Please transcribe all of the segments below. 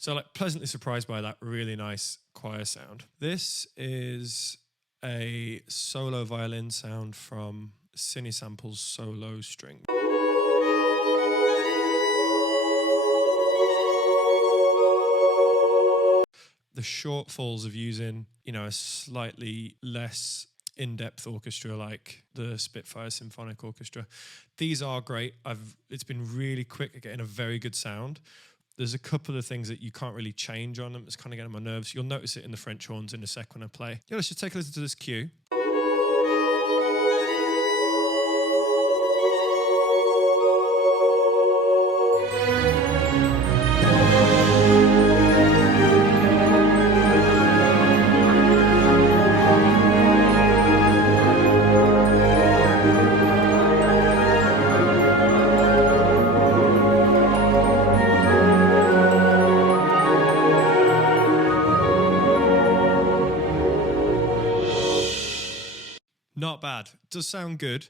So like pleasantly surprised by that really nice choir sound. This is a solo violin sound from Cine Sample's Solo String. The shortfalls of using, you know, a slightly less in-depth orchestra like the Spitfire Symphonic Orchestra, these are great. It's been really quick at getting a very good sound. There's a couple of things that you can't really change on them. It's kind of getting on my nerves. You'll notice it in the French horns in a sec when I play. Yeah, let's just take a listen to this cue. Not bad. It does sound good.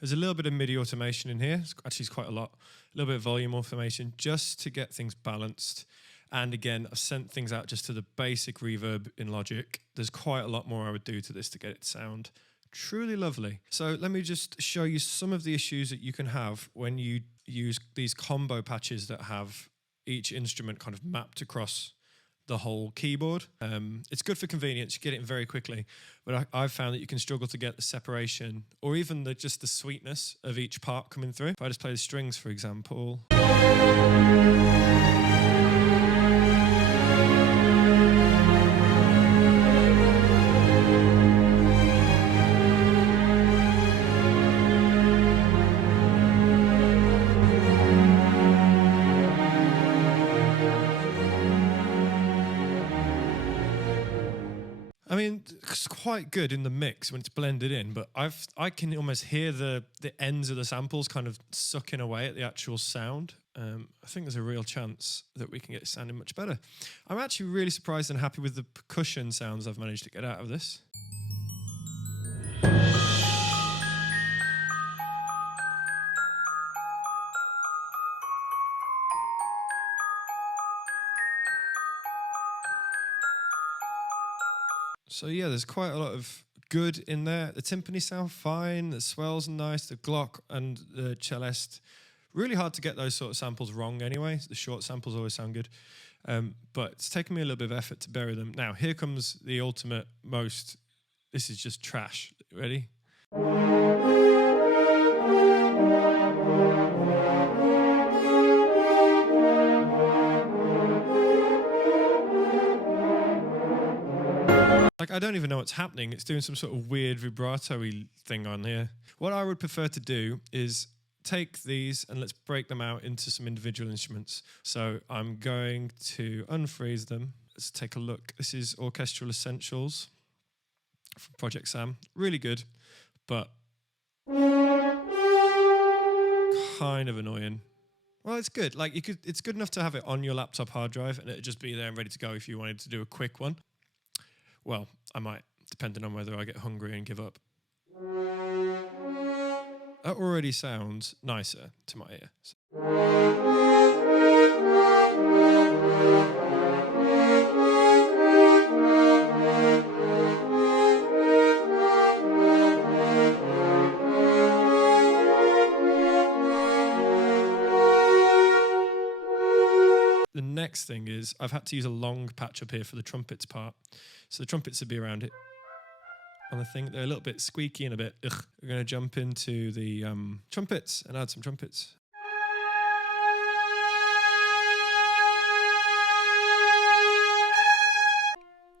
There's a little bit of MIDI automation in here. Actually, it's quite a lot. A little bit of volume automation just to get things balanced. And again, I've sent things out just to the basic reverb in Logic. There's quite a lot more I would do to this to get it to sound truly lovely. So let me just show you some of the issues that you can have when you use these combo patches that have each instrument kind of mapped across the whole keyboard. It's good for convenience, you get it in very quickly, but I've found that you can struggle to get the separation or even just the sweetness of each part coming through. If I just play the strings, for example. I mean, it's quite good in the mix when it's blended in, but I can almost hear the ends of the samples kind of sucking away at the actual sound. I think there's a real chance that we can get it sounding much better. I'm actually really surprised and happy with the percussion sounds I've managed to get out of this. So yeah, there's quite a lot of good in there. The timpani sound fine, the swells are nice, the Glock and the cellist. Really hard to get those sort of samples wrong anyway. The short samples always sound good. But it's taken me a little bit of effort to bury them. Now, here comes the ultimate most, this is just trash. Ready? Like, I don't even know what's happening. It's doing some sort of weird vibrato-y thing on here. What I would prefer to do is take these and let's break them out into some individual instruments. So I'm going to unfreeze them. Let's take a look. This is Orchestral Essentials from ProjectSAM. Really good, but kind of annoying. Well, it's good. Like, it's good enough to have it on your laptop hard drive and it'd just be there and ready to go if you wanted to do a quick one. Well, I might, depending on whether I get hungry and give up. That already sounds nicer to my ear. The next thing is I've had to use a long patch up here for the trumpets part. So the trumpets would be around it on the thing. They're a little bit squeaky and a bit ugh. We're going to jump into the trumpets and add some trumpets.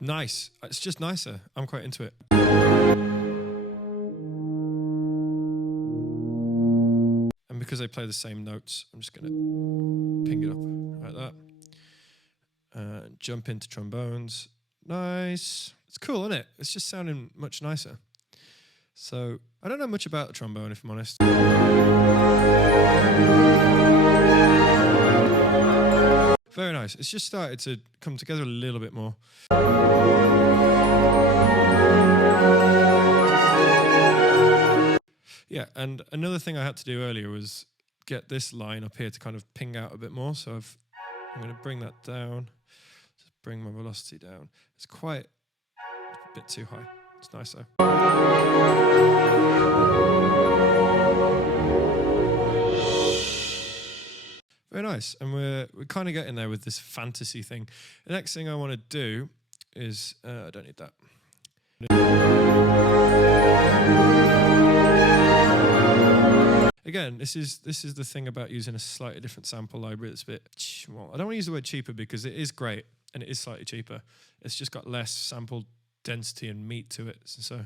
Nice. It's just nicer. I'm quite into it. And because they play the same notes, I'm just going to ping it up like that. Jump into trombones. Nice. It's cool, isn't it? It's just sounding much nicer. So, I don't know much about the trombone, if I'm honest. Very nice. It's just started to come together a little bit more. Yeah, and another thing I had to do earlier was get this line up here to kind of ping out a bit more. So I'm going to bring that down. bring my velocity down. It's quite a bit too high. It's nice though. Very nice. And we're kind of getting there with this fantasy thing. The next thing I want to do is, I don't need that. Again, this is the thing about using a slightly different sample library that's a bit, well, I don't want to use the word cheaper because it is great and it is slightly cheaper. It's just got less sample density and meat to it. So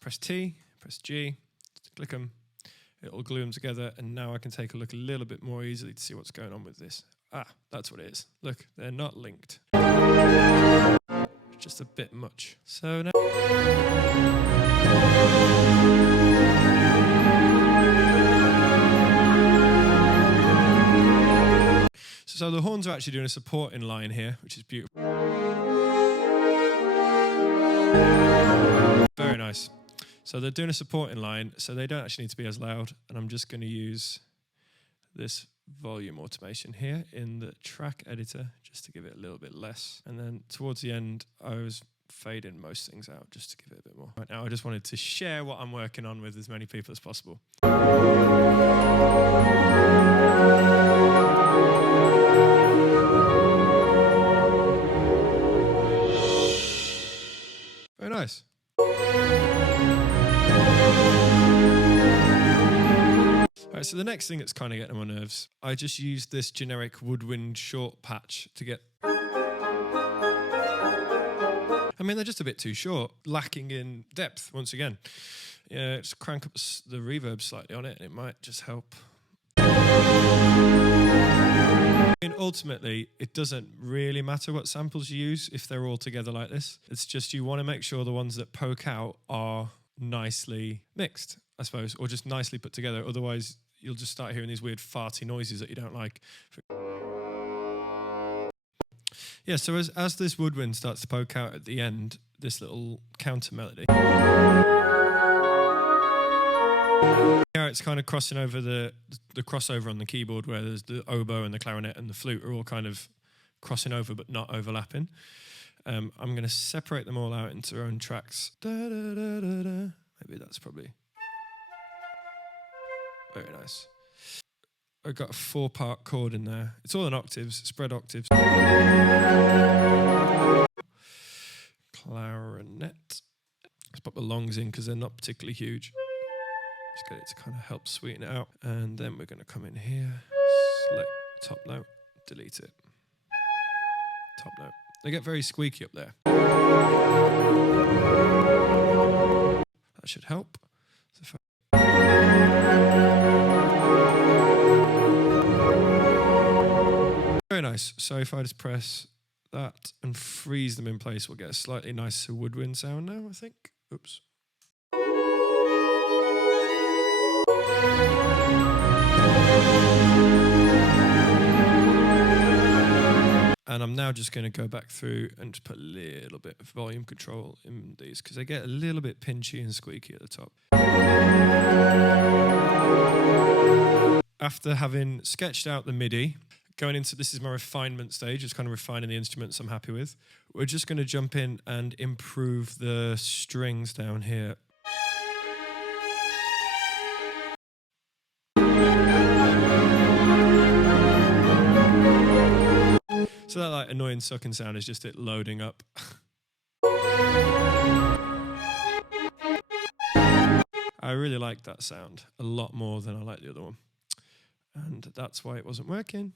press T, press G, click them, it'll glue them together, and now I can take a look a little bit more easily to see what's going on with this. Ah, that's what it is. Look, they're not linked. Just a bit much. So now so the horns are actually doing a supporting line here, which is beautiful. Very nice. So they're doing a supporting line, so they don't actually need to be as loud. And I'm just going to use this volume automation here in the track editor just to give it a little bit less. And then towards the end, I was fading most things out just to give it a bit more. Right now, I just wanted to share what I'm working on with as many people as possible. Very nice. Alright, so the next thing that's kind of getting on my nerves, I just used this generic woodwind short patch to get... I mean, they're just a bit too short, lacking in depth once again. Yeah, just crank up the reverb slightly on it and it might just help. I mean, ultimately, it doesn't really matter what samples you use if they're all together like this. It's just you want to make sure the ones that poke out are nicely mixed, I suppose, or just nicely put together. Otherwise, you'll just start hearing these weird farty noises that you don't like. Yeah, so as this woodwind starts to poke out at the end, this little counter melody. Yeah, it's kind of crossing over the crossover on the keyboard where there's the oboe and the clarinet and the flute are all kind of crossing over but not overlapping. I'm going to separate them all out into their own tracks. Da, da, da, da, da. Maybe that's probably... Very nice. I've got a 4-part chord in there. It's all in octaves, spread octaves. Clarinet. Let's put the longs in because they're not particularly huge. Just get it to kind of help sweeten it out. And then we're going to come in here, select top note, delete it. Top note. They get very squeaky up there. That should help. So very nice. So if I just press that and freeze them in place, we'll get a slightly nicer woodwind sound now, I think. Oops. And I'm now just going to go back through and just put a little bit of volume control in these because they get a little bit pinchy and squeaky at the top. After having sketched out the MIDI, going into this is my refinement stage, it's kind of refining the instruments I'm happy with. We're just going to jump in and improve the strings down here. So that like annoying sucking sound is just it loading up. I really like that sound a lot more than I like the other one. And that's why it wasn't working.